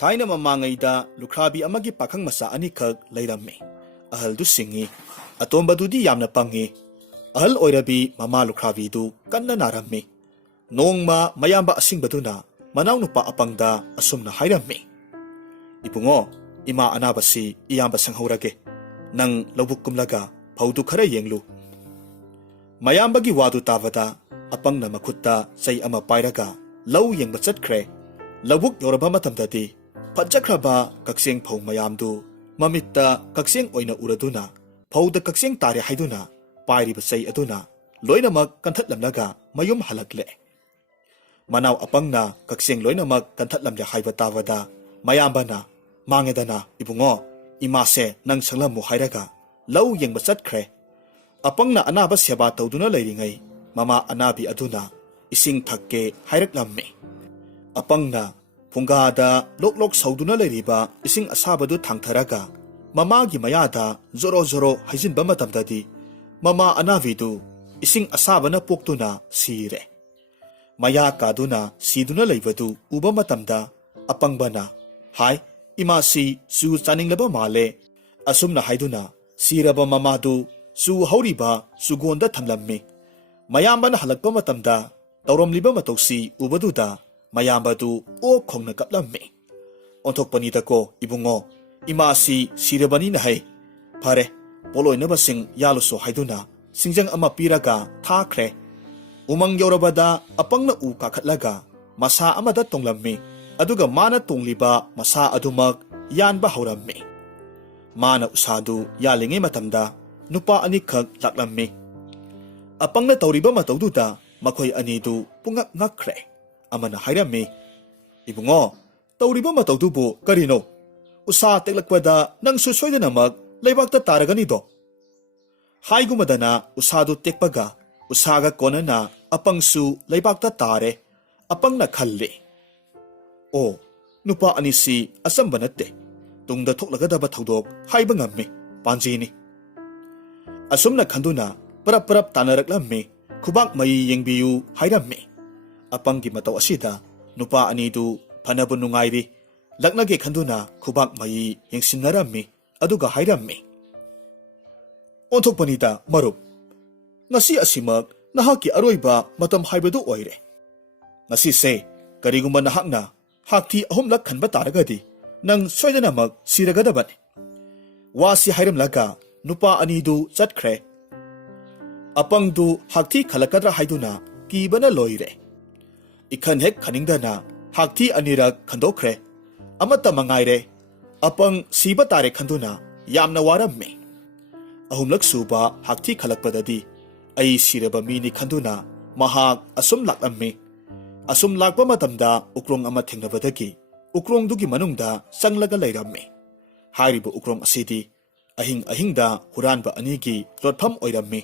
Thaina mamangayda lukrabi amagi pakhang masa anikak layrammi. Ahal du singi. Atombadudi yamna pangi. Ahal oirabi mama lukrabi du kanna narammi. Nongma mayamba asingbaduna manaw nupa apangda asumna hayrammi. Ibungo, ima anabasi iyamba sanghurage. Nang lawbuk kumlaga paudu khara yenglu. Mayambagi wadu tavada apangna makutta say ama pairaga law yengba chatkre. Lawbuk yoraba matamdadi Pajakraba kakseng pau mayamdu mamitta kakseng oina uraduna pauda kakseng tare haiduna pairi basay aduna loinamak kanthatlamlaga mayum halakle manaw apangna kakseng loinamak kanthatlamja haiba tawada mayambana mangedana ibungo imase nang sanglamu hairaga law yengba chatkre apangna anaba seba tawduna leiringai mama anabi aduna ising thakke hairaklammi apangna Pungada lok sauduna leriba ising asabadu thangtharaga mamagi mayada zoro haijinba matamdadi mama anavidu ising asabana poktuna sire maya kaduna siduna leibadu uba matamda apangbana hai imasi su chaninglaba male asumna haiduna siraba mamadu su hauriba sugonda thamlammi mayambana halakpa matamda tawromliba matoksi ubaduda Mayambadu o khongna kaplammi onthokpanida ko ibungo imasi sirabani na hai phare poloina basing yaluso haiduna singjang ama piraga thakre umang yorabada apangna u kakhatlaga masa amada tonglammi aduga mana tongliba masa adumak yanba haurammi mana usadu yalinge matamda nupa anikhak laklammi apangna tawriba matawduda makhoi anidu pungak ngakre Amana hayrammi ibungo tawriba matawdubu karino usa teklakpada nang susoydanamak laybakta taraganido haygumadana usadu tekpaga usaga konana apangsu laybakta tare apangna khalli o nupa anisi asamba natte tungda thoklagadaba thawdok hayba ngammi panjini asumna khanduna parap tanaraklammi khubak mai yengbiyu hayrammi Apanggi mataw asida nupa anidu panabu nungairi laknage khanduna khubak mai yengsinnarammi aduga hayrammi onthokpanida marup ngasi asimak nahaki aroiba matam haibadu oire ngasi se karigumba nahakna hakthi ahumlak khanba taragadi nang soidanamak siragadabane wasi hayramlaga nupa anidu chatkre apangdu hakthi khalakadra haiduna kibana loire Ikhan hek khaningdana hakthi anirak khandokre amata mangaire apang siba tare khanduna yamna waramme ahumlak suba hakthi khalakpadadi ai siraba mini khanduna mahak asum lakpa matamda ukrong ama thengnabadagi ukrong dugi manungda sanglaga leiramme hairibu ukrong asidi ahingda huranba anigi lotpham oiramme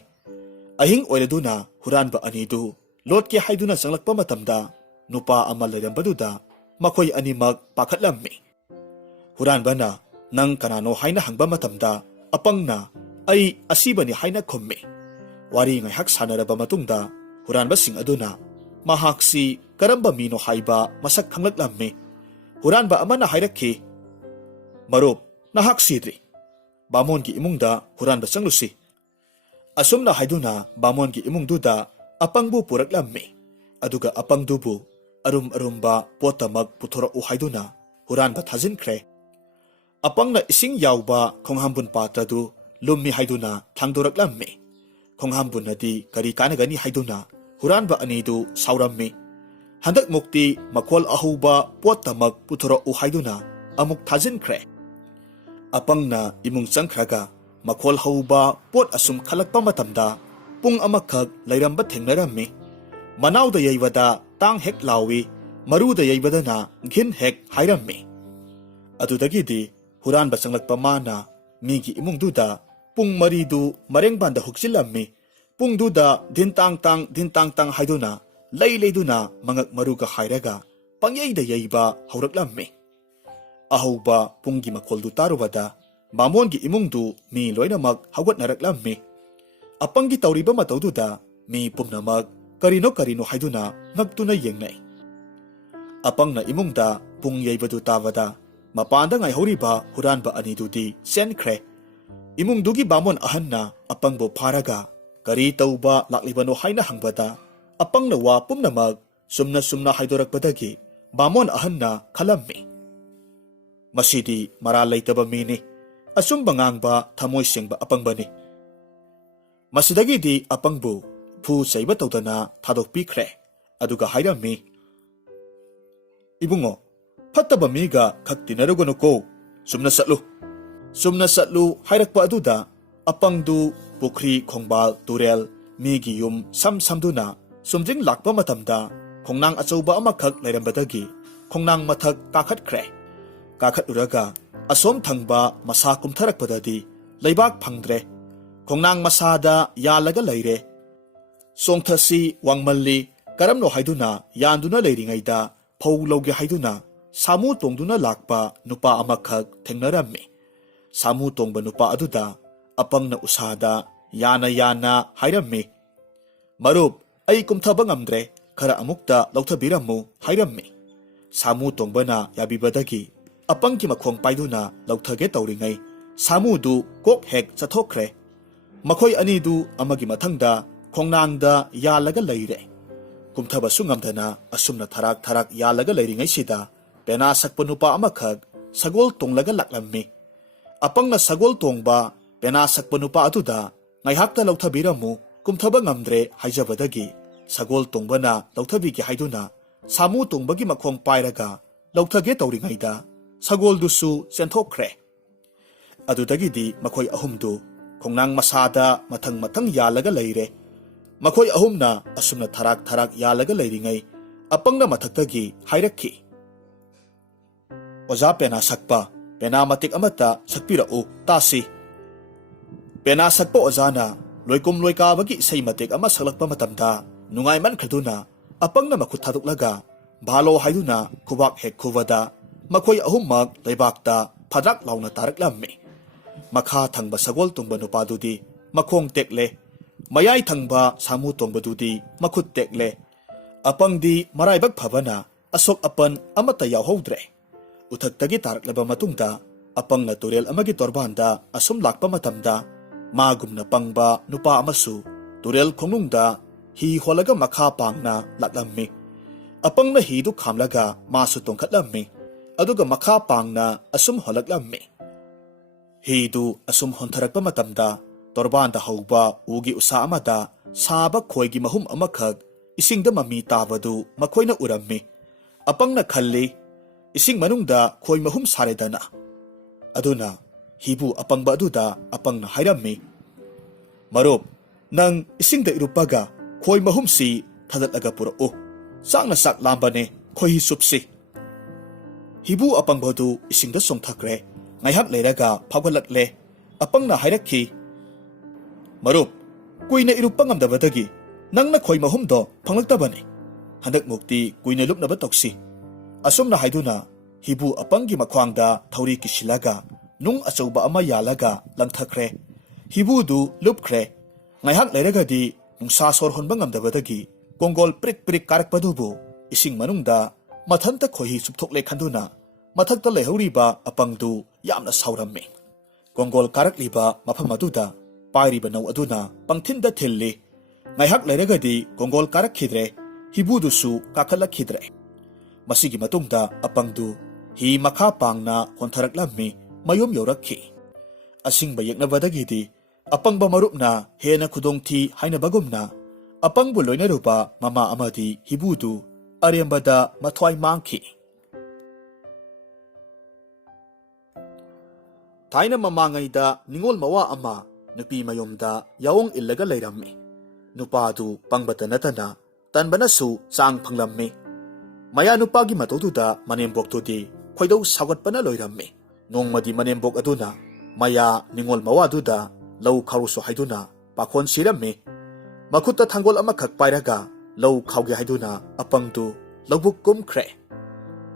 ahing oiraduna huranba anidu lotke haiduna sanglakpa matamda nupa ama layrambaduda makhoi animak pakhatlammi huranbana nang kanano haina hangba matamda apangna ai asibani haina khommi wari ngai hak sanaraba matungda huranbasing aduna mahaksi karamba mino haiba masak khanglaklammi huranba amana hairakhi marup nahak sidri bamongi imungda huranba sanglusi asumna haiduna bamongi imungduda apangbu puraklammi aduga apangdubu arumba potamak puthora uhaiduna huranba thajinkre apangna ising yawba khonghambun patradu lummi haiduna thangdoraklammi khonghambun nadi kari kanagani haiduna huranba anidu saurammi handak mukti makhol ahuba potamak puthora uhaiduna amuk thajinkre apangna imung changkhraga makhol hauba pot asum khalakpa matamda pung amakhak lairamba thengnarammi manawda yaibada tang hek lawi maruda yaibadana ghin hek hayrammi adudagidi huranba changlakpa mana migi imungduda pung maridu marengbanda huksillammi pungduda dintang tang haiduna leiduna mangak maruga hairaga pangyayda yaiba hauraklammi ahuba punggi makoldu tarubada bamongi imungdu mi loinamak hawatnaraklammi apanggi tawriba matawduda mi pumnamak karino haiduna ngagtuna yengnay apangna imungda pung yaibadu tawada Mapanda ngaihoriba huranba anidudi senkre. Imungdugi bamon ahanna apangbo pharaga kari tauba laklibano haina hangbada apangna wa pumnamag sumna haidorakpadagi bamon ahanna khalammi. Masidi maral leitaba mini asumba ngangba thamoy singba apangbani. Masudagidi apangbu phu saiba tawdana thadokpikre aduga hairammi. Ibungo fattaba miga khaktinarugano ko sumna satlu hairakpa aduda apangdu pukri khongbal turel migi yum samduna sumjing lakpa matamda khongnang achauba amakhak lairambadagi khongnang mathak kakhatkre. Kakhaturaga asom thangba masa kumtharakpadadi leibak phangdre. Khongnang masada yalaga leire. Songthasi wangmalli karamno haiduna yanduna leiringaida phau loge haiduna samu tongduna lakpa nupa amakhak thengnarammi. Samu tongba nupa aduda apangna usada yana hairammi. Marup ay kumthaba ngamdre khara amukta lauthabiramu hairammi. Samu tongbana yabibadagi apangki makhong paiduna lauthage tauringai samu du kok hek chathokre. Makhoi ani du amagi mathangda khongnangda yalaga leire. Kumthaba sungamdana asumna tharak yalaga leiringai sida pena sakpa nupa amakhak sagol tonglaga laklammi. Apangna sagol tongba pena sakpa nupa aduda ngaihakta lauthabiramu kumthaba ngamdre haijabadagi sagol tongbana lauthabigi haiduna samu tongbagi makhong pairaga lauthage tauringaida sagol dusu senthokre. Adudagidi makhoi ahumdu khongnang masada mathang yalaga leire. Makhoi ahumna asumna tharak yalaga leiringai apangna mathaktagi hairakhi. Oza pena sakpa pena matik amata sakpirau tasi. Pena sakpa ozana loikum loikabagi sei matik ama saklakpa matamda nungai man khaduna apangna makhut thaduklaga bhalo haiduna khubak hek khuvada makhoi ahummak leibakta phadrak launa taraklammi. Makha thangba sagol tungba nupadudi makhong tekle. Mayai thangba samu tongbadudi makhut tekle. Apangdi maraibak phabana asok apan amata yauhodre. Uthaktagi taraklaba matungda apangna turel amagi torbanda asum lakpa matamda magumna pangba nupa amasu turel khongnungda hi holaga makha pangna laklammi. Apangna hi du khamlaga masu tongkhatlammi aduga makha pangna asum holaklammi. Hi du asum hontharakpa matamda torbanda hauba ugi usa amada saba khoigi mahum amakhak isingda mami tabadu makhoina urammi. Apangna khalli ising manungda khoi mahum saredana. Aduna hibu apangba aduda apangna hairammi. Marup nang isingda irupaga khoi mahum si thadatlaga purao sakna sak lambane khoi supsi. Hibu apangbadu isingda songthakre ngaihak leiraga phawgalakle. Apangna hairakhi. Marup kuina irupa ngamdabadagi nangna khoi mahumdo phanglaktabani. Handak mukti kuina lupnaba toksi. Asumna haiduna hibu apanggi makhwangda thauri kisilaga nung achauba ama yalaga langthakre. Hibu du lupkre. Ngaihak leiragadi nungsa sor honba ngamdabadagi kongol prik karakpadubu ising manungda mathanta khohi supthokle khanduna mathakta leihoriba apangdu yamna saurammi. Kongol karakliba mafam aduda pairiba nau aduna pangthinda thilli. Ngaihak leiragadi kongol karakhidre hibudusu kakhalakidre. Masigi matungda apangdu hi makha pangna hontharaklammi mayom yorakhi. Asingba yeknabadagidi apangba marupna hena khudongthi hainabagumna apangbu loinaruba mama amadi hibudu arembada mathwai mangki. Thaina mamangaida ningol mawa ama nupi mayomda yawong illaga leirammi. Nupadu pangbata natana tanbanasu sang phanglammi. Maya nupagi matoduda manembok tudi khoidau sagatpana loirammi. Nongmadi manembok aduna maya ningol mawa duda lau kharuso haiduna pakhon sirammi. Makutta thangol amakhak pairaga lau khawge haiduna apangdu laubuk kumkhre.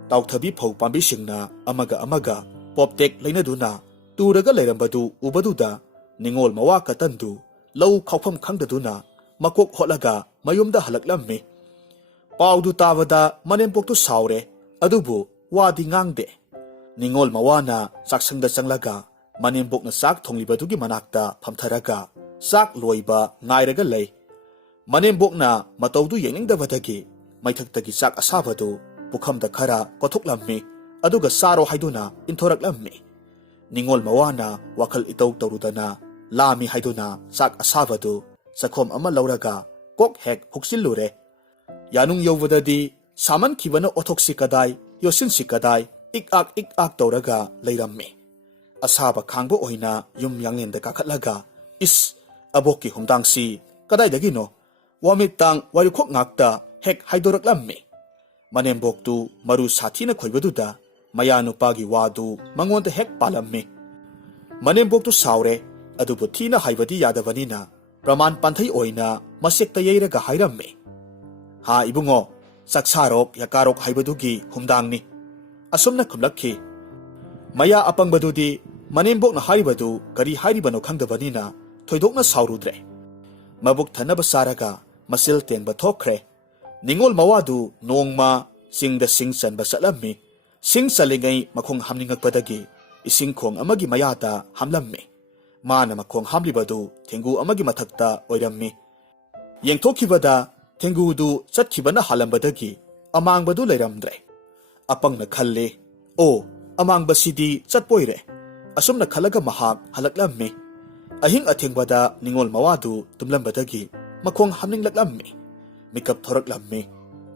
Tauthabi phau pambisingna amaga poptek leinaduna turaga leirambadu ubaduda ningol mawa katandu lau khawpham khangdaduna makok hotlaga mayumda halaklammi. Paudu tabada manempoktu saure adubu wadi ngangde. Ningol mawana saksangda changlaga manembokna sak thonglibadugi manakta phamtharaga sak loiba ngairaga lei. Manembokna mataudu yeningdabadagi maithактagi sak asabadu pukhamda khara kothoklammi aduga saro haiduna inthoraklammi. Ningol mawana wakhal itau torudana lami haiduna sak asabadu sakhom ama lauraga kok hek huksilure. Yanung yowdadi saman khibana othoksi kadai yosin sikadai ik ak tauraga leirammi. Asaba khangbo oina yum yanglenda kakhatlaga is aboki humdangsi kadai dagino wamitang warikhok ngakta hek haidoraklammi. Manemboktu maru sathina khoibaduda mayanupagi wadu mangonda hek palammi. Manemboktu saure adubu thina haibadi yadavanina praman panthai oina masekta yeiraga hairammi. Ha ibungo saksarok yakarok haibadugi humdangni. Asumna kumlakhi maya apangbadudi manembokna haibadu kari hairibano khangdabanina thoidokna saurudre. Mabuk thanaba saraga masil tenba thokre. Ningol mawadu nongma singda sing chanba satlammi. Sing salingai makhong hamningakpadagi ising khong amagi mayata hamlammi. Mana makhong hamlibadu thengu amagi mathakta oirammi. Yengthokhibada thengudu chatkhibana halambadagi amangbadu leiramdre. Apangna khalle o amangbasidi chatpoire. Asumna khalaga mahak halaklammi. Ahing athengbada ningol mawadu tumlambadagi makhong hamninglaklammi. Mikap thoraklammi.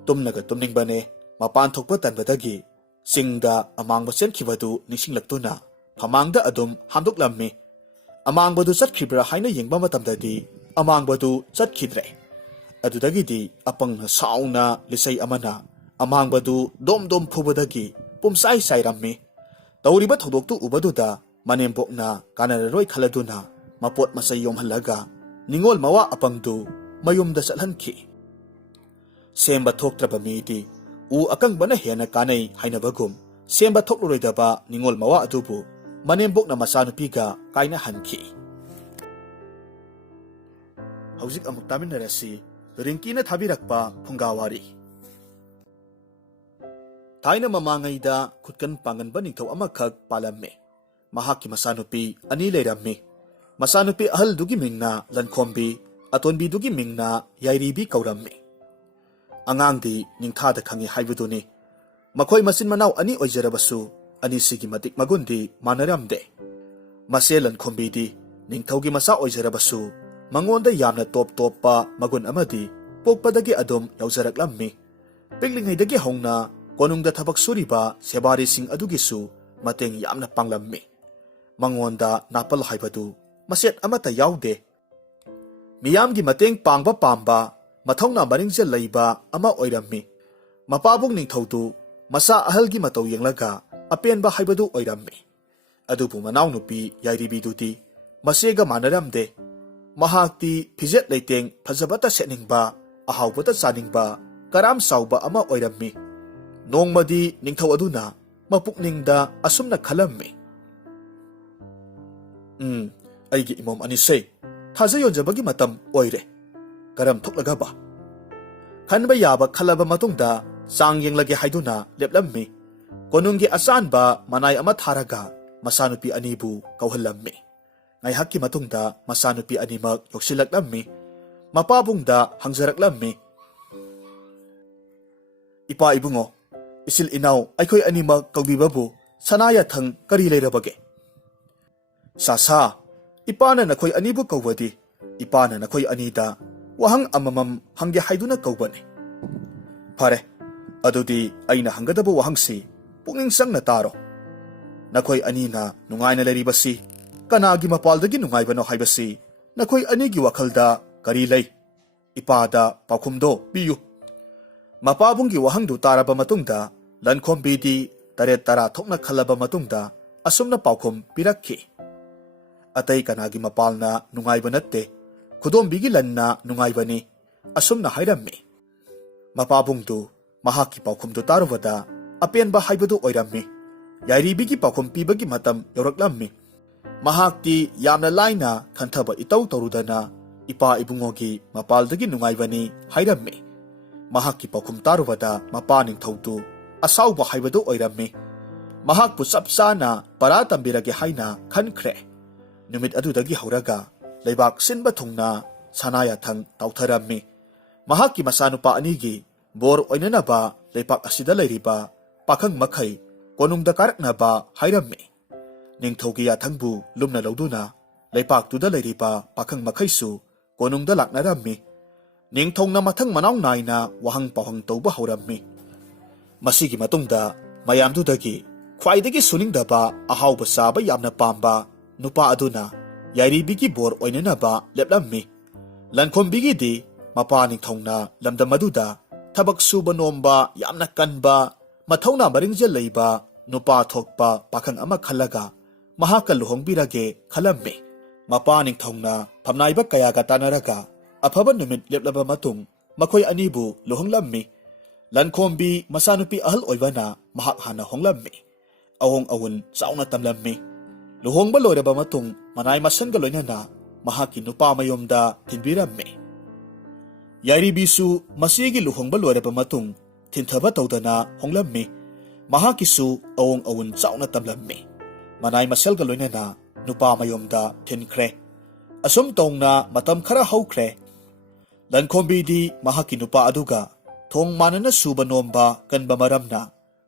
Tumnaga tumningbane mapan thokpa tanbadagi singda amangba senkhibadu nisinglaktuna phamangda adum hamdoklammi. Amangbadu chatkhibra haina yengba matamdadi amangbadu chatkhidre. Adudagidi apangna sauna lisai amana amangbadu dom phubadagi pumsai sairammi. Tauriba thodoktu ubaduda manembokna kanararoi khaladuna mapot masai yomhallaga ningol mawa apangdu mayumda chathankhi. Semba thoktraba midi u akangbana hena kanai hainabagum semba thokluroidaba ningol mawa adubu manembokna masanupiga kaina hankhi. Hauzik amuk taminarasi ringkina thabirakpa phungawari. Thaina mamangaida khutkan panganba ningthau amakhak palamme. Mahakki masanupi ani leirammi. Masanupi ahal dugi mingna lankhombi atonbi dugi mingna yairibi kaurammi. Angangdi ningthada khangi haibuduni. Makhoi masin manau ani oijarabasu ani sigi matik magundi manaramde. Mase lankhombi ningthaugi masa oijarabasu mangonda yamna top magun amadi pokpadagi adum yaujaraklammi. Piklingaidagi hongna konungda thabak suriba sebari sing adugisu mateng yamna panglammi. Mangonda napal haibadu maset amata yaude. Miyamgi mateng pangba pamba mathongna maringje leiba ama oirammi. Mapabung ningthaudu masa ahalgi matau yenglaga apenba haibadu oirammi. Adubu manau nupi yairibidudi masega manaramde. Mahakti fijet leiteng phajabata setningba ahawbata chaningba karam sauba ama oirammi. Nongmadi ningthau aduna mapukningda asumna khalammi. Aigi imom anise thajayonjabagi matam oire. Karam thoklaga ba. Khanba yaba khalaba matungda sang yenglage haiduna leplammi. Konunggi asanba manay ama tharaga masanupi anibu kauhallammi. Ngaihakki matungda masanupi animak yoksilaklammi. Mapabungda hangjaraklammi. Ipa ibungo isil inaw aikhoy animak kaubibabu sanaya thang kari leirabage. Sasa ipana nakhoy anibu kaubadi ipana nakhoy anida wahang amamam hangge haiduna kaubani. Pare adudi aina hanggadaba wahangsi pungning sang na taro. Nakhoy anina nungay na laribasi kanagi mapaldagi nungaybano haibasi nakhoy anigi wakhalda karilay. Ipada pakumdo biyu. Mapabunggi wahangdu taraba matungda lankhombi taret tara thokna khalaba matungda asumna paukum pirakki. Atay kanagi mapalna nungayba natte khudombigi lanna nungaybani asumna hairammi. Mapabungdu mahakki paukumdu taruvada apenba haibadu oirammi. Yairibigi paukum pibagi matam yoraklammi. Mahakti yamna laina khanthaba itau torudana ipa ibungogi mapaldagi nungaybani hairammi. Mahakki paukum taruvada mapaning thautu asauba haibadu oirammi. ꯃꯍꯥꯛꯄꯨ ꯆꯞ ꯆꯥꯅ ꯄꯔꯥ ꯇꯝꯕꯤꯔꯒꯦ ꯍꯥꯏꯅ ꯈꯟꯈ꯭ꯔꯦ꯫ ꯅꯨꯃꯤꯠ ꯑꯗꯨꯗꯒꯤ ꯍꯧꯔꯒ ꯂꯩꯕꯥꯛ ꯁꯤꯟꯕ ꯊꯨꯡꯅ ꯁꯅꯥ ꯌꯥꯊꯪ ꯇꯧꯊꯔꯝꯃꯤ꯫ ꯃꯍꯥꯛꯀꯤ ꯃꯆꯥꯅꯨꯄꯥ ꯑꯅꯤꯒꯤ ꯕꯣꯔ ꯑꯣꯏꯅꯅꯕ ꯂꯩꯄꯥꯛ ꯑꯁꯤꯗ ꯂꯩꯔꯤꯕ ꯄꯥꯈꯪ ꯃꯈꯩ ꯀꯣꯅꯨꯡꯗ ꯀꯥꯔꯛꯅꯕ ꯍꯥꯏꯔꯝꯃꯤ꯫ ꯅꯤꯡꯊꯧꯒꯤ ꯌꯥꯊꯪꯕꯨ ꯂꯨꯝꯅ ꯂꯧꯗꯨꯅ ꯂꯩꯄꯥꯛꯇꯨꯗ ꯂꯩꯔꯤꯕ ꯄꯥꯈꯪ ꯃꯈꯩꯁꯨ ꯀꯣꯅꯨꯡꯗ ꯂꯥꯛꯅꯔꯝꯃꯤ꯫ ꯅꯤꯡꯊꯧꯅ ꯃꯊꯪ ꯃꯅꯥꯎ ꯅꯥꯏꯅ ꯋꯥꯍꯪ ꯄꯥꯎꯍꯪ ꯇꯧꯕ ꯍꯧꯔꯝꯃꯤ꯫ ꯃꯁꯤꯒꯤ ꯃꯇꯨꯡꯗ ꯃꯌꯥꯝꯗꯨꯗꯒꯤ ꯈ꯭ꯋꯥꯏꯗꯒꯤ ꯁꯨꯅꯤꯡꯗꯕ ꯑꯍꯥꯎꯕ ꯆꯥꯕ ꯌꯥꯝꯅ ꯄꯥꯝꯕ ꯅꯨꯄꯥ ꯑꯗꯨꯅ ꯌꯥꯏꯔꯤꯕꯤꯒꯤ ꯕꯣꯔ ꯑꯣꯏꯅꯅꯕ ꯂꯦꯞꯂꯝꯃꯤ꯫ ꯂꯟꯈꯣꯝꯕꯤꯒꯤꯗꯤ ꯃꯄꯥ ꯅꯤꯡꯊꯧꯅ ꯂꯝꯗꯝ ꯑꯗꯨꯗ ꯊꯕꯛ ꯁꯨꯕ ꯅꯣꯝꯕ ꯌꯥꯝꯅ ꯀꯟꯕ ꯃꯊꯧꯅꯥ ꯃꯔꯤꯡꯖꯦꯜ ꯂꯩꯕ ꯅꯨꯄꯥ ꯊꯣꯛꯄ ꯄꯥꯈꯪ ꯑꯃ ꯈꯜꯂꯒ ꯃꯍꯥꯛꯀ ꯂꯨꯍꯣꯡꯕꯤꯔꯒꯦ ꯈꯜꯂꯝꯃꯤ꯫ ꯃꯄꯥ ꯅꯤꯡꯊꯧꯅ ꯐꯝꯅꯥꯏꯕ ꯀꯌꯥꯒ ꯇꯥꯟꯅꯔꯒ ꯑꯐꯕ ꯅꯨꯃꯤꯠ ꯂꯦꯞꯂꯕ ꯃꯇꯨꯡ ꯃꯈꯣꯏ ꯑꯅꯤꯕꯨ ꯂꯨꯍꯣꯡꯂꯝꯃꯤ꯫ ꯂꯟꯈꯣꯝꯕꯤ ꯃꯆꯥꯅꯨꯄꯤ ꯑꯍꯜ ꯑꯣꯏꯕꯅ ꯃꯍꯥꯛ ꯍꯥꯟꯅ ꯍꯣꯡꯂꯝꯃꯤ꯫ ꯑꯋꯣꯡ ꯑꯋꯨꯟ ꯆꯥꯎꯅ ꯇꯝꯂꯝꯃꯤ꯫ ꯂꯨꯍꯣꯡꯕ ꯂꯣꯏꯔꯕ ꯃꯇꯨꯡ ꯃꯅꯥꯏ ꯃꯁꯟꯒ ꯂꯣꯏꯅꯅ ꯃꯍꯥꯛꯀꯤ ꯅꯨꯄꯥ ꯃꯌꯨꯝꯗ ꯊꯤꯟꯕꯤꯔꯝꯃꯤ꯫ ꯌꯥꯏꯔꯤꯕꯤꯁꯨ ꯃꯆꯦꯒꯤ ꯂꯨꯍꯣꯡꯕ ꯂꯣꯏꯔꯕ ꯃꯇꯨꯡ ꯊꯤꯟꯊꯕ ꯇꯧꯗꯅ ꯍꯣꯡꯂꯝꯃꯤ꯫ ꯃꯍꯥꯛꯀꯤꯁꯨ ꯑꯋꯣꯡ ꯑꯋꯨꯟ ꯆꯥꯎꯅ ꯇꯝꯂꯝꯃꯤ꯫ ꯃꯅꯥꯏ ꯃꯁꯜꯒ ꯂꯣꯏꯅꯅ ꯅꯨꯄꯥ ꯃꯌꯨꯝꯗ ꯊꯤꯟꯈ꯭ꯔꯦ꯫ ꯑꯁꯨꯝ ꯇꯧꯅ ꯃꯇꯝ ꯈꯔ ꯍꯧꯈ꯭ꯔꯦ꯫ ꯂꯟꯈꯣꯝꯕꯤꯗꯤ ꯃꯍꯥꯛꯀꯤ ꯅꯨꯄꯥ ꯑꯗꯨꯒ ꯊꯣꯡ ꯃꯥꯟꯅꯅ ꯁꯨꯕ ꯅꯣꯝꯕ ꯀꯟꯕ ꯃꯔꯝꯅ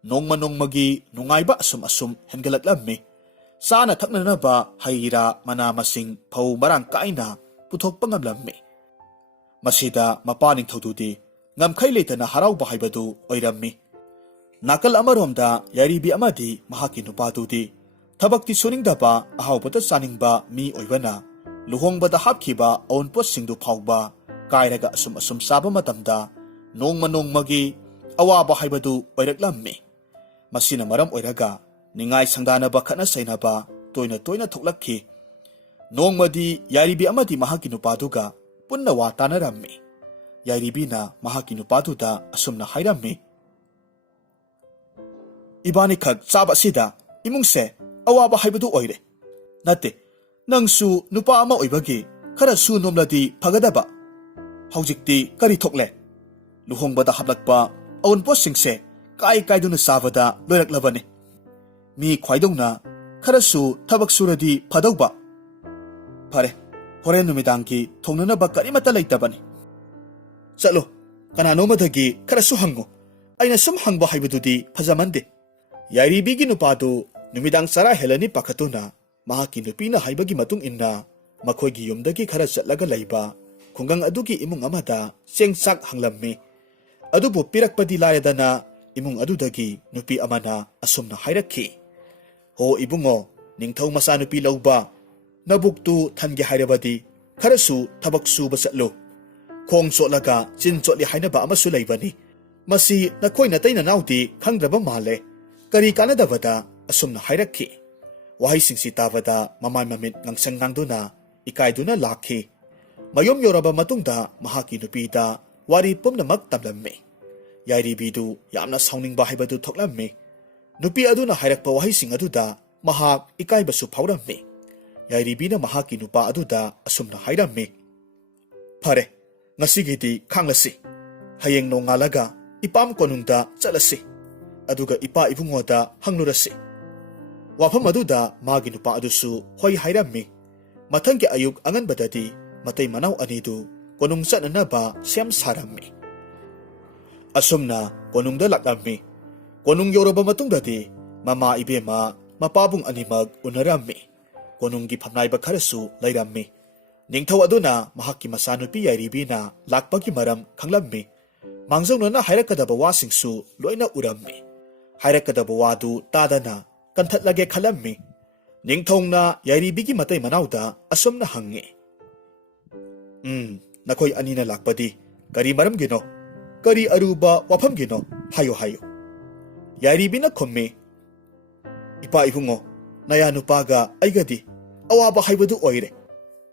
ꯅꯣꯡꯃ ꯅꯣꯡꯃꯒꯤ ꯅꯨꯡꯉꯥꯏꯕ ꯑꯁꯨꯝ ꯍꯦꯟꯒꯠꯂꯛꯂꯝꯃꯤ꯫ ꯆꯥꯅ ꯊꯛꯅꯅꯕ ꯍꯩ ꯔꯥ ꯃꯅꯥ ꯃꯁꯤꯡ ꯐꯧ ꯃꯔꯥꯡ ꯀꯥꯏꯅ ꯄꯨꯊꯣꯛꯄ ꯉꯝꯂꯝꯃꯤ꯫ ꯃꯁꯤꯗ ꯃꯄꯥ ꯅꯤꯡꯊꯧꯗꯨꯗꯤ ꯉꯝꯈꯩ ꯂꯩꯇꯅ ꯍꯔꯥꯎꯕ ꯍꯥꯏꯕꯗꯨ ꯑꯣꯏꯔꯝꯃꯤ꯫ ꯅꯥꯀꯜ ꯑꯃꯔꯣꯝꯗ ꯌꯥꯏꯔꯤꯕꯤ ꯑꯃꯗꯤ ꯃꯍꯥꯛꯀꯤ ꯅꯨꯄꯥꯗꯨꯗꯤ ꯊꯕꯛꯇꯤ ꯁꯨꯅꯤꯡꯗꯕ ꯑꯍꯥꯎꯕꯇ ꯆꯥꯅꯤꯡꯕ ꯃꯤ ꯑꯣꯏꯕꯅ ꯂꯨꯍꯣꯡꯕꯗ ꯍꯥꯞꯈꯤꯕ ꯑꯎꯟꯄꯣꯠꯁꯤꯡꯗꯨ ꯐꯥꯎꯕ ꯀꯥꯏꯔꯒ ꯑꯁꯨꯝ ꯆꯥꯕ ꯃꯇꯝꯗ ꯅꯣꯡꯃ ꯅꯣꯡꯃꯒꯤ ꯑꯋꯥꯕ ꯍꯥꯏꯕꯗꯨ ꯑꯣꯏꯔꯛꯂꯝꯃꯤ꯫ ꯃꯁꯤꯅ ꯃꯔꯝ ꯑꯣꯏꯔꯒ ꯅꯤꯡꯉꯥꯏ ꯁꯪꯗꯥꯅꯕ ꯈꯠꯅ ꯆꯩꯅꯕ ꯇꯣꯏꯅ ꯇꯣꯏꯅ ꯊꯣꯛꯂꯛꯈꯤ꯫ ꯅꯣꯡꯃꯗꯤ ꯌꯥꯏꯔꯤꯕꯤ ꯑꯃꯗꯤ ꯃꯍꯥꯛꯀꯤ ꯅꯨꯄꯥꯗꯨꯒ ꯄꯨꯟꯅ ꯋꯥ ꯇꯥꯅꯔꯝꯃꯤ꯫ ꯌꯥꯏꯔꯤꯕꯤꯅ ꯃꯍꯥꯛꯀꯤ ꯅꯨꯄꯥꯗꯨꯗ ꯑꯁꯨꯝꯅ ꯍꯥꯏꯔꯝꯃꯤ, "ꯏꯕꯥꯅꯤꯈꯛ ꯆꯥꯕ ꯑꯁꯤꯗ ꯏꯃꯨꯡꯁꯦ ꯑꯋꯥꯕ ꯍꯥꯏꯕꯗꯨ ꯑꯣꯏꯔꯦ꯫ ꯅꯠꯇꯦ, ꯅꯪꯁꯨ ꯅꯨꯄꯥ ꯑꯃ ꯑꯣꯏꯕꯒꯤ ꯈꯔ ꯁꯨ ꯅꯣꯝꯂꯗꯤ ꯐꯒꯗꯕ꯫ ꯍꯧꯖꯤꯛꯇꯤ ꯀꯔꯤ ꯊꯣꯛꯂꯦ? ꯂꯨꯍꯣꯡꯕꯗ ꯍꯥꯞꯂꯛꯄ ꯑꯎꯟꯄꯣꯠꯁꯤꯡꯁꯦ ꯀꯥꯏꯗꯨꯅ ꯆꯥꯕꯗ ꯂꯣꯏꯔꯛꯂꯕꯅꯤ꯫ ꯃꯤ ꯈ꯭ꯋꯥꯏꯗꯧꯅ ꯈꯔꯁꯨ ꯊꯕꯛ ꯁꯨꯔꯗꯤ ꯐꯗꯧꯕ꯫ ꯐꯔꯦ, ꯍꯣꯔꯦꯟ ꯅꯨꯃꯤꯗꯥꯡꯒꯤ ꯊꯣꯡꯅꯅꯕ ꯀꯔꯤꯃꯠꯇ ꯂꯩꯇꯕꯅꯤ꯫ ꯆꯠꯂꯣ, ꯀꯅꯥꯅꯣꯃꯗꯒꯤ ꯈꯔꯁꯨ ꯍꯪꯉꯨ꯫ ꯑꯩꯅ ꯁꯨꯝ ꯍꯪꯕ ꯍꯥꯏꯕꯗꯨꯗꯤ ꯐꯖꯃꯟꯗꯦ." ꯌꯥꯏꯔꯤꯕꯤꯒꯤ ꯅꯨꯄꯥꯗꯨ ꯅꯨꯃꯤꯗꯥꯡ ꯆꯔꯥ ꯍꯦꯜꯂꯅꯤ ꯄꯥꯈꯠꯇꯨꯅ ꯃꯍꯥꯛꯀꯤ ꯅꯨꯄꯤꯅ ꯍꯥꯏꯕꯒꯤ ꯃꯇꯨꯡ ꯏꯟꯅ ꯃꯈꯣꯏꯒꯤ ꯌꯨꯝꯗꯒꯤ ꯈꯔ ꯆꯠꯂꯒ ꯂꯩꯕ ꯈꯨꯡꯒꯪ ꯑꯗꯨꯒꯤ ꯏꯃꯨꯡ ꯑꯃꯗ ꯆꯦꯡ ꯆꯥꯛ ꯍꯪꯂꯝꯃꯤ꯫ ꯑꯗꯨꯕꯨ ꯄꯤꯔꯛꯄꯗꯤ ꯂꯥꯏꯔꯗꯅ ꯏꯃꯨꯡ ꯑꯗꯨꯗꯒꯤ ꯅꯨꯄꯤ ꯑꯃꯅ ꯑꯁꯨꯝꯅ ꯍꯥꯏꯔꯛꯈꯤ, "ꯍꯣ ꯏꯕꯨꯡꯉꯣ, ꯅꯤꯡꯊꯧ ꯃꯆꯥꯅꯨꯄꯤ ꯂꯧꯕ, ꯅꯕꯨꯛꯇꯨ ꯊꯟꯒꯦ ꯍꯥꯏꯔꯕꯗꯤ ꯈꯔꯁꯨ ꯊꯕꯛ ꯁꯨꯕ ꯆꯠꯂꯨ꯫ ꯈꯣꯡ ꯆꯣꯠꯂꯒ ꯆꯤꯟ ꯆꯣꯠꯂꯤ ꯍꯥꯏꯅꯕ ꯑꯃꯁꯨ ꯂꯩꯕꯅꯤ꯫ ꯃꯁꯤ ꯅꯈꯣꯏ ꯅꯇꯩ ꯅꯅꯥꯎꯗꯤ ꯈꯪꯗ꯭ꯔꯕ ꯃꯥꯜꯂꯦ꯫ ꯀꯔꯤ ꯀꯥꯟꯅꯗꯕꯗ ꯑꯁꯨꯝꯅ ꯍꯥꯏꯔꯛꯈꯤ." ꯋꯥꯍꯩꯁꯤꯡꯁꯤ ꯇꯥꯕꯗ ꯃꯃꯥꯏ ꯃꯃꯤꯠ ꯉꯥꯡꯁꯪ ꯉꯥꯡꯗꯨꯅ ꯏꯀꯥꯏꯗꯨꯅ ꯂꯥꯛꯈꯤ꯫ ꯃꯌꯨꯝ ꯌꯧꯔꯕ ꯃꯇꯨꯡꯗ ꯃꯍꯥꯛꯀꯤ ꯅꯨꯄꯤꯗ ꯋꯥꯔꯤ ꯄꯨꯝꯅꯃꯛ ꯇꯝꯂꯝꯃꯤ꯫ ꯌꯥꯏꯔꯤꯕꯤꯗꯨ ꯌꯥꯝꯅ ꯁꯥꯎꯅꯤꯡꯕ ꯍꯥꯏꯕꯗꯨ ꯊꯣꯛꯂꯝꯃꯤ꯫ ꯅꯨꯄꯤ ꯑꯗꯨꯅ ꯍꯥꯏꯔꯛꯄ ꯋꯥꯍꯩꯁꯤꯡ ꯑꯗꯨꯗ ꯃꯍꯥꯛ ꯏꯀꯥꯏꯕꯁꯨ ꯐꯥꯎꯔꯝꯃꯤ꯫ ꯌꯥꯏꯔꯤꯕꯤꯅ ꯃꯍꯥꯛꯀꯤ ꯅꯨꯄꯥ ꯑꯗꯨꯗ ꯑꯁꯨꯝꯅ ꯍꯥꯏꯔꯝꯃꯤ, "ꯐꯔꯦ, ꯉꯁꯤꯒꯤꯗꯤ ꯈꯥꯡꯂꯁꯤ꯫ ꯍꯌꯦꯡ ꯅꯣꯡꯉꯥꯜꯂꯒ ꯏꯄꯥꯝ ꯀꯣꯅꯨꯡꯗ ꯆꯠꯂꯁꯤ꯫ ꯑꯗꯨꯒ ꯏꯄꯥ ꯏꯕꯨꯡꯉꯣꯗ ꯍꯪꯂꯨꯔꯁꯤ." ꯋꯥꯐꯝ ꯑꯗꯨꯗ ꯃꯥꯒꯤ ꯅꯨꯄꯥ ꯑꯗꯨꯁꯨ ꯍꯣꯏ ꯍꯥꯏꯔꯝꯃꯤ꯫ ꯃꯊꯪꯒꯤ ꯑꯌꯨꯛ ꯑꯉꯟꯕꯗꯗꯤ ꯃꯇꯩ ꯃꯅꯥꯎ ꯑꯅꯤꯗꯨ ꯀꯣꯅꯨꯡ ꯆꯠꯅꯅꯕ ꯁꯦꯝ ꯁꯥꯔꯝꯃꯤ꯫ ꯑꯁꯨꯝꯅ ꯀꯣꯅꯨꯡꯗ ꯂꯥꯛꯂꯝꯃꯤ꯫ ꯀꯣꯅꯨꯡ ꯌꯧꯔꯕ ꯃꯇꯨꯡꯗꯗꯤ ꯃꯃꯥ ꯏꯕꯦꯝꯃ ꯃꯄꯥꯕꯨꯡ ꯑꯅꯤꯃꯛ ꯎꯅꯔꯝꯃꯤ꯫ ꯀꯣꯅꯨꯡꯒꯤ ꯐꯝꯅꯥꯏꯕ ꯈꯔꯁꯨ ꯂꯩꯔꯝꯃꯤ꯫ ꯅꯤꯡꯊꯧ ꯑꯗꯨꯅ ꯃꯍꯥꯛꯀꯤ ꯃꯆꯥꯅꯨꯄꯤ ꯌꯥꯏꯔꯤꯕꯤꯅ ꯂꯥꯛꯄꯒꯤ ꯃꯔꯝ ꯈꯪꯂꯝꯃꯤ꯫ ꯃꯥꯡꯖꯧꯅꯅ ꯍꯥꯏꯔꯛꯀꯗꯕ ꯋꯥꯁꯤꯡꯁꯨ ꯂꯣꯏꯅ ꯎꯔꯝꯃꯤ꯫ ꯍꯥꯏꯔꯛꯀꯗꯕ ꯋꯥꯗꯨ ꯇꯥꯗꯅ ꯀꯟꯊꯠꯂꯒꯦ ꯈꯜꯂꯝꯃꯤ꯫ ꯅꯤꯡꯊꯧꯅ ꯌꯥꯏꯔꯤꯕꯤꯒꯤ ꯃꯇꯩ ꯃꯅꯥꯎꯗ ꯑꯁꯨꯝꯅ ꯍꯪꯉꯤ, "ꯅꯈꯣꯏ ꯑꯅꯤꯅ ꯂꯥꯛꯄꯗꯤ ꯀꯔꯤ ꯃꯔꯝꯒꯤꯅꯣ? ꯀꯔꯤ ꯑꯔꯨꯕ ꯋꯥꯐꯝꯒꯤꯅꯣ? ꯍꯥꯏꯌꯨ." ꯌꯥꯏꯔꯤꯕꯤꯅ ꯈꯨꯝꯃꯤ, "ꯏꯄꯥ ꯏꯕꯨꯡꯉꯣ, ꯅꯌꯥ ꯅꯨꯄꯥꯒ ꯑꯩꯒꯗꯤ ꯑꯋꯥꯕ ꯍꯥꯏꯕꯗꯨ ꯑꯣꯏꯔꯦ꯫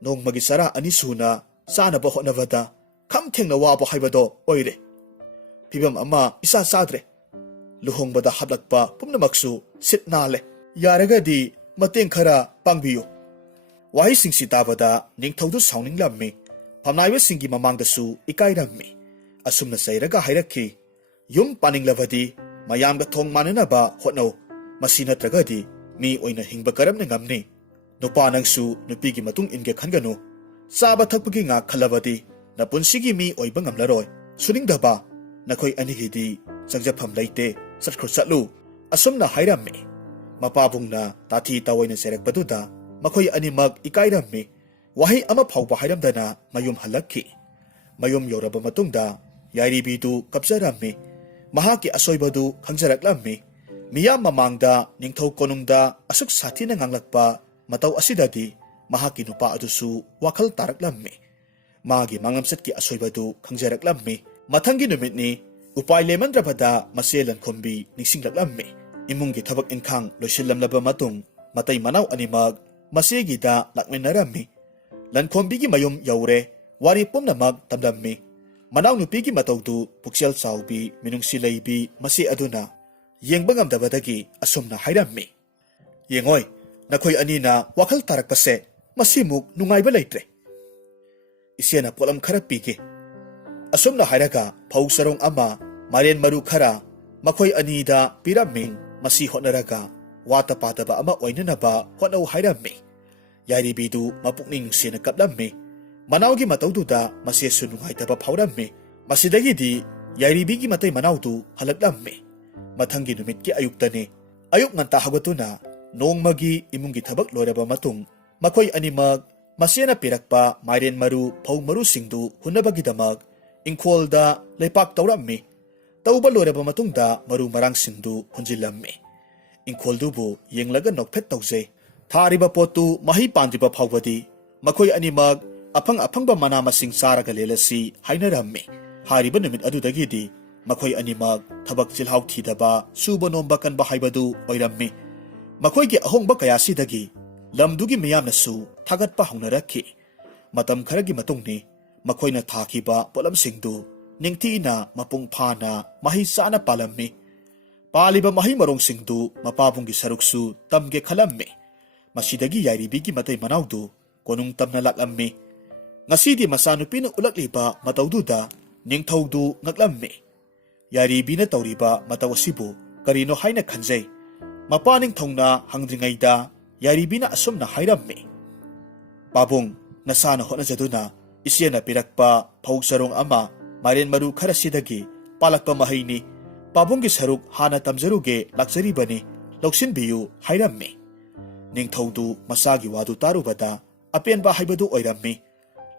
ꯅꯣꯡꯃꯒꯤ ꯆꯔꯥ 2 ꯁꯨꯅ ꯆꯥꯅꯕ ꯍꯣꯠꯅꯕꯗ ꯈꯝ ꯊꯦꯡꯅ ꯋꯥꯕ ꯍꯥꯏꯕꯗꯣ ꯑꯣꯏꯔꯦ꯫ ꯐꯤꯕꯝ ꯑꯃ ꯏꯆꯥ ꯆꯥꯗ꯭ꯔꯦ꯫ ꯂꯨꯍꯣꯡꯕꯗ ꯍꯥꯞꯂꯛꯄ ꯄꯨꯝꯅꯃꯛꯁꯨ ꯁꯤꯠ ꯅꯥꯜꯂꯦ꯫ ꯌꯥꯔꯒꯗꯤ ꯃꯇꯦꯡ ꯈꯔ ꯄꯥꯡꯕꯤꯌꯨ." ꯋꯥꯍꯩꯁꯤꯡꯁꯤ ꯇꯥꯕꯗ ꯅꯤꯡꯊꯧꯗꯨ ꯁꯥꯎꯅꯤꯡꯂꯝꯃꯤ꯫ ꯐꯝꯅꯥꯏꯕꯁꯤꯡꯒꯤ ꯃꯃꯥꯡꯗꯁꯨ ꯏꯀꯥꯏꯔꯝꯃꯤ꯫ ꯑꯁꯨꯝꯅ ꯆꯩꯔꯒ ꯍꯥꯏꯔꯛꯈꯤ, "ꯌꯨꯝ ꯄꯥꯅꯤꯡꯂꯕꯗꯤ ꯃꯌꯥꯝꯒ ꯊꯣꯡ ꯃꯥꯟꯅꯅꯕ ꯍꯣꯠꯅꯧ꯫ ꯃꯁꯤ ꯅꯠꯇ꯭ꯔꯒꯗꯤ ꯃꯤ ꯑꯣꯏꯅ ꯍꯤꯡꯕ ꯀꯔꯝꯅ ꯉꯝꯅꯤ? ꯅꯨꯄꯥ ꯅꯪꯁꯨ ꯅꯨꯄꯤꯒꯤ ꯃꯇꯨꯡ ꯏꯟꯒꯦ ꯈꯟꯒꯅꯨ. ꯆꯥꯕ ꯊꯛꯄꯒꯤ ꯉꯥꯛ ꯈꯜꯂꯕꯗꯤ ꯅꯄꯨꯟꯁꯤꯒꯤ ꯃꯤ ꯑꯣꯏꯕ ꯉꯝꯂꯔꯣꯏ. ꯁꯨꯅꯤꯡꯗꯕ ꯅꯈꯣꯏ ꯑꯅꯤꯒꯤꯗꯤ ꯆꯪꯖꯐꯝ ꯂꯩꯇꯦ. ꯆꯠꯈ꯭ꯔꯣ ꯆꯠꯂꯨ. ꯑꯁꯨꯝꯅ ꯍꯥꯏꯔꯝꯃꯤ. ꯃꯄꯥꯕꯨꯡꯅ ꯇꯥꯊꯤ ꯇꯥꯑꯣꯏꯅ ꯆꯩꯔꯛꯄꯗꯨꯗ ꯃꯈꯣꯏ ꯑꯅꯤꯃꯛ ꯏꯀꯥꯏꯔꯝꯃꯤ. ꯋꯥꯍꯩ ꯑꯃ ꯐꯥꯎꯕ ꯍꯥꯏꯔꯝꯗꯅ ꯃꯌꯨꯝ ꯍꯜꯂꯛꯈꯤ. ꯃꯌꯨꯝ ꯌꯧꯔꯕ ꯃꯇꯨꯡꯗ ꯌꯥꯏꯔꯤꯕꯤꯗꯨ ꯀꯞꯆꯔꯝꯃꯤ. ꯃꯍꯥꯛꯀꯤ ꯑꯁꯣꯏꯕꯗꯨ ꯈꯪꯖꯔꯛꯂꯝꯃꯤ. ꯃꯤꯌꯥꯝ ꯃꯃꯥꯡꯗ ꯅꯤꯡꯊꯧ ꯀꯣꯅꯨꯡꯗ ꯑꯁꯨꯛ ꯁꯥꯊꯤꯅ ꯉꯥꯡꯂꯛꯄ ꯃꯇꯧ ꯑꯁꯤꯗꯗꯤ ꯃꯍꯥꯛꯀꯤ ꯅꯨꯄꯥ ꯑꯗꯨꯁꯨ ꯋꯥꯈꯜ ꯇꯥꯔꯛꯂꯝꯃꯤ. ꯃꯥꯒꯤ ꯃꯥꯡꯂꯝꯆꯠꯀꯤ ꯑꯁꯣꯏꯕꯗꯨ ꯈꯪꯖꯔꯛꯂꯝꯃꯤ. ꯃꯊꯪꯒꯤ ꯅꯨꯃꯤꯠꯅꯤ. ꯎꯄꯥꯏ ꯂꯩꯃꯟꯗ꯭ꯔꯕꯗ ꯃꯆꯦ ꯂꯟꯈꯣꯝꯕꯤ ꯅꯤꯡꯁꯤꯡꯂꯛꯂꯝꯃꯤ. ꯏꯃꯨꯡꯒꯤ ꯊꯕꯛ ꯏꯟꯈꯥꯡ ꯂꯣꯏꯁꯤꯜꯂꯝꯂꯕ ꯃꯇꯨꯡ ꯃꯇꯩ ꯃꯅꯥꯎ ꯑꯅꯤꯃꯛ ꯃꯆꯦꯒꯤꯗ ꯂꯥꯛꯃꯤꯟꯅꯔꯝꯃꯤ. ꯂꯟꯈꯣꯝꯕꯤꯒꯤ ꯃꯌꯨꯝ ꯌꯧꯔꯦ. ꯋꯥꯔꯤ ꯄꯨꯝꯅꯃꯛ ꯇꯝꯂꯝꯃꯤ. ꯃꯅꯥꯎꯅꯨꯄꯤꯒꯤ ꯃꯇꯧꯗꯨ ꯄꯨꯛꯆꯦꯜ ꯆꯥꯎꯕꯤ ꯃꯤꯅꯨꯡꯁꯤ ꯂꯩꯕꯤ ꯃꯆꯦ ꯑꯗꯨꯅ ꯌꯦꯡꯕ ꯉꯝꯗꯕꯗꯒꯤ ꯑꯁꯨꯝꯅ ꯍꯥꯏꯔꯝꯃꯤ. ꯌꯦꯡꯉꯣꯏ, ꯅꯈꯣꯏ ꯑꯅꯤꯅ ꯋꯥꯈꯜ ꯇꯥꯔꯛꯄꯁꯦ ꯃꯁꯤꯃꯨꯛ ꯅꯨꯡꯉꯥꯏꯕ ꯂꯩꯇ꯭ꯔꯦ. ꯏꯆꯦꯅ ꯄꯣꯠꯂꯝ ꯈꯔ ꯄꯤꯒꯦ. ꯑꯁꯨꯝꯅ ꯍꯥꯏꯔꯒ ꯐꯧ ꯆꯔꯣꯡ ꯑꯃ, ꯃꯥꯏꯔꯦꯟ ꯃꯔꯨ ꯈꯔ ꯃꯈꯣꯏ ꯑꯅꯤꯗ ꯄꯤꯔꯝꯃꯤ. ꯃꯁꯤ ꯍꯣꯠꯅꯔꯒ ꯋꯥꯠꯇ ꯄꯥꯗꯕ ꯑꯃ ꯑꯣꯏꯅꯅꯕ ꯍꯣꯠꯅꯧ ꯍꯥꯏꯔꯝꯃꯤ. ꯌꯥꯏꯔꯤꯕꯤꯗꯨ ꯃꯄꯨꯛꯅꯤꯡ ꯅꯨꯡꯁꯤꯅ ꯀꯞꯂꯝꯃꯤ. ꯃꯅꯥꯎꯒꯤ ꯃꯇꯧꯗꯨꯗ ꯃꯆꯦꯁꯨ ꯅꯨꯡꯉꯥꯏꯇꯕ ꯐꯥꯎꯔꯝꯃꯤ. ꯃꯁꯤꯗꯒꯤꯗꯤ ꯌꯥꯏꯔꯤꯕꯤꯒꯤ ꯃꯇꯩ ꯃꯅꯥꯎꯗꯨ ꯍꯜꯂꯛꯂꯝꯃꯤ. ꯃꯊꯪꯒꯤ ꯅꯨꯃꯤꯠꯀꯤ ꯑꯌꯨꯛꯇꯅꯤ. ꯑꯌꯨꯛ ꯉꯟꯇꯥ ꯍꯧꯒꯠꯇꯨꯅ ꯅꯣꯡꯃꯒꯤ ꯏꯃꯨꯡꯒꯤ ꯊꯕꯛ ꯂꯣꯏꯔꯕ ꯃꯇꯨꯡ ꯃꯈꯣꯏ ꯑꯅꯤꯃꯛ ꯃꯆꯦꯅ ꯄꯤꯔꯛꯄ ꯃꯥꯏꯔꯦꯟ ꯃꯔꯨ, ꯐꯧ ꯃꯔꯨꯁꯤꯡꯗꯨ ꯍꯨꯟꯅꯕꯒꯤꯗꯃꯛ ꯏꯪꯈꯣꯜꯗ ꯂꯩꯄꯥꯛ ꯇꯧꯔꯝꯃꯤ. ꯇꯧꯕ ꯂꯣꯏꯔꯕ ꯃꯇꯨꯡꯗ ꯃꯔꯨ ꯃꯔꯥꯡꯁꯤꯡꯗꯨ ꯍꯨꯟꯖꯤꯜꯂꯝꯃꯤ. ꯏꯪꯈꯣꯜꯗꯨꯕꯨ ꯌꯦꯡꯂꯒ ꯅꯣꯛꯐꯦꯠ ꯇꯧꯖꯩ. ꯊꯥꯔꯤꯕ ꯄꯣꯠꯇꯨ ꯃꯍꯩ ꯄꯥꯟꯗ꯭ꯔꯤꯕ ꯐꯥꯎꯕꯗꯤ ꯃꯈꯣꯏ ꯑꯅꯤꯃꯛ ꯑꯐꯪ ꯑꯐꯪꯕ ꯃꯅꯥ ꯃꯁꯤꯡ ꯆꯥꯔꯒ ꯂꯦꯜꯂꯁꯤ ꯍꯥꯏꯅꯔꯝꯃꯤ. ꯍꯥꯏꯔꯤꯕ ꯅꯨꯃꯤꯠ ꯑꯗꯨꯗꯒꯤꯗꯤ ꯃꯈꯣꯏ ꯑꯅꯤꯃꯛ ꯊꯕꯛ ꯆꯤꯜꯍꯥꯎ ꯊꯤꯗꯕ, ꯁꯨꯕ ꯅꯣꯝꯕ ꯀꯟꯕ ꯍꯥꯏꯕꯗꯨ ꯑꯣꯏꯔꯝꯃꯤ. ꯃꯈꯣꯏꯒꯤ ꯑꯍꯣꯡꯕ ꯀꯌꯥꯁꯤꯗꯒꯤ ꯂꯝꯗꯨꯒꯤ ꯃꯤꯌꯥꯝꯅꯁꯨ ꯊꯥꯒꯠꯄ ꯍꯧꯅꯔꯛꯈꯤ. ꯃꯇꯝ ꯈꯔꯒꯤ ꯃꯇꯨꯡꯅꯤ. ꯃꯈꯣꯏꯅ ꯊꯥꯈꯤꯕ ꯄꯣꯠꯂꯝꯁꯤꯡꯗꯨ ꯅꯤꯡꯊꯤꯅ ꯃꯄꯨꯡ ꯐꯥꯅ ꯃꯍꯩ ꯆꯥꯅ ꯄꯥꯜꯂꯝꯃꯤ. ꯄꯥꯜꯂꯤꯕ ꯃꯍꯩ ꯃꯔꯣꯡꯁꯤꯡꯗꯨ ꯃꯄꯥꯕꯨꯡꯒꯤ ꯁꯔꯨꯛꯁꯨ ꯇꯝꯒꯦ ꯈꯜꯂꯝꯃꯤ. ꯃꯁꯤꯗꯒꯤ ꯌꯥꯏꯔꯤꯕꯤꯒꯤ ꯃꯇꯩ ꯃꯅꯥꯎꯗꯨ ꯀꯣꯅꯨꯡ ꯇꯝꯅ ꯂꯥꯛꯂꯝꯃꯤ. ꯉꯁꯤꯗꯤ ꯃꯆꯥꯅꯨꯄꯤꯅ ꯎꯠꯂꯛꯂꯤꯕ ꯃꯇꯧꯗꯨꯗ ꯅꯤꯡꯊꯧꯗꯨ ꯉꯛꯂꯝꯃꯤ. ꯌꯥꯏꯔꯤꯕꯤꯅ ꯇꯧꯔꯤꯕ ꯃꯇꯧ ꯑꯁꯤꯕꯨ ꯀꯔꯤꯅꯣ ꯍꯥꯏꯅ ꯈꯟꯖꯩ. ꯃꯄꯥ ꯅꯤꯡꯊꯧꯅ ꯍꯪꯗ꯭ꯔꯤꯉꯩꯗ ꯌꯥꯏꯔꯤꯕꯤꯅ ꯑꯁꯨꯝꯅ ꯍꯥꯏꯔꯝꯃꯤ. ꯄꯥꯕꯨꯡ, ꯅꯁꯥꯅ ꯍꯣꯠꯅꯖꯗꯨꯅ ꯏꯆꯦꯅ ꯄꯤꯔꯛꯄ ꯐꯧ ꯆꯔꯣꯡ ꯑꯃ, ꯃꯥꯏꯔꯦꯟ ꯃꯔꯨ ꯈꯔꯁꯤꯗꯒꯤ ꯄꯥꯜꯂꯛꯄ ꯃꯍꯩꯅꯤ. ꯄꯥꯕꯨꯡꯒꯤ ꯁꯔꯨꯛ ꯍꯥꯟꯅ ꯇꯝꯖꯔꯨꯒꯦ ꯂꯥꯛꯆꯔꯤꯕꯅꯤ. ꯂꯧꯁꯤꯟꯕꯤꯌꯨ ꯍꯥꯏꯔꯝꯃꯤ. ꯅꯤꯡꯊꯧꯗꯨ ꯃꯆꯥꯒꯤ ꯋꯥꯗꯨ ꯇꯥꯔꯨꯕꯗ ꯑꯄꯦꯟꯕ ꯍꯥꯏꯕꯗꯨ ꯑꯣꯏꯔꯝꯃꯤ.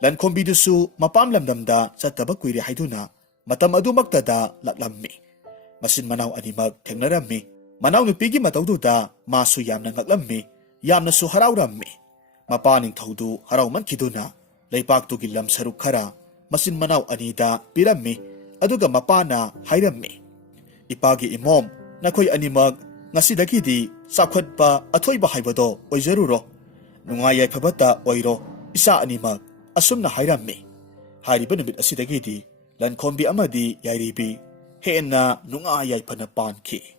ꯂꯟꯈꯣꯝꯕꯤꯗꯨꯁꯨ ꯃꯄꯥꯝ ꯂꯝꯗꯝꯗ ꯆꯠꯇꯕ ꯀꯨꯏꯔꯦ ꯍꯥꯏꯗꯨꯅ ꯃꯇꯝ ꯑꯗꯨꯃꯛꯇꯗ ꯂꯥꯛꯂꯝꯃꯤ. ꯃꯆꯤꯟ ꯃꯅꯥꯎ ꯑꯅꯤꯃꯛ ꯊꯦꯡꯅꯔꯝꯃꯤ. ꯃꯅꯥꯎꯅꯨꯄꯤꯒꯤ ꯃꯇꯧꯗꯨꯗ ꯃꯥꯁꯨ ꯌꯥꯝꯅ ꯉꯛꯂꯝꯃꯤ. ꯌꯥꯝꯅꯁꯨ ꯍꯔꯥꯎꯔꯝꯃꯤ. ꯃꯄꯥ ꯅꯤꯡꯊꯧꯗꯨ ꯍꯔꯥꯎꯃꯟꯈꯤꯗꯨꯅ ꯂꯩꯄꯥꯛꯇꯨꯒꯤ ꯂꯝ ꯁꯔꯨꯛ ꯈꯔ ꯃꯆꯤन ꯃꯅꯥꯎ ꯑꯅꯤꯗ ꯄꯤꯔꯝꯃꯤ. ꯑꯗꯨꯒ ꯃꯄꯥꯅ ꯍꯥꯏꯔꯝꯃꯤ. ꯏꯄꯥꯒꯤ ꯏꯃꯣꯝ, ꯅꯈꯣꯏ ꯑꯅꯤꯃꯛ ꯉꯁꯤꯗꯒꯤꯗꯤ ꯆꯥꯎꯈꯠꯄ ꯑꯊꯣꯏꯕ ꯍꯥꯏꯕꯗꯣ ꯑꯣꯏꯖꯔꯨꯔꯣ. ꯅꯨꯡꯉꯥꯏ ꯌꯥꯏꯐꯕꯇ ꯑꯣꯏꯔꯣ ꯏꯆꯥ ꯑꯅꯤꯃꯛ. ꯑꯁꯨꯝꯅ ꯍꯥꯏꯔꯝꯃꯤ. ꯍꯥꯏꯔꯤꯕ ꯅꯨꯃꯤꯠ ꯑꯁꯤꯗꯒꯤꯗꯤ ꯂꯟꯈꯣꯝꯕꯤ ꯑꯃꯗꯤ ꯌꯥꯏꯔꯤꯕꯤ ꯍꯦꯟꯅ ꯅꯨꯡꯉꯥꯏ ꯌꯥꯏꯐꯅ ꯄꯥꯟꯈꯤ.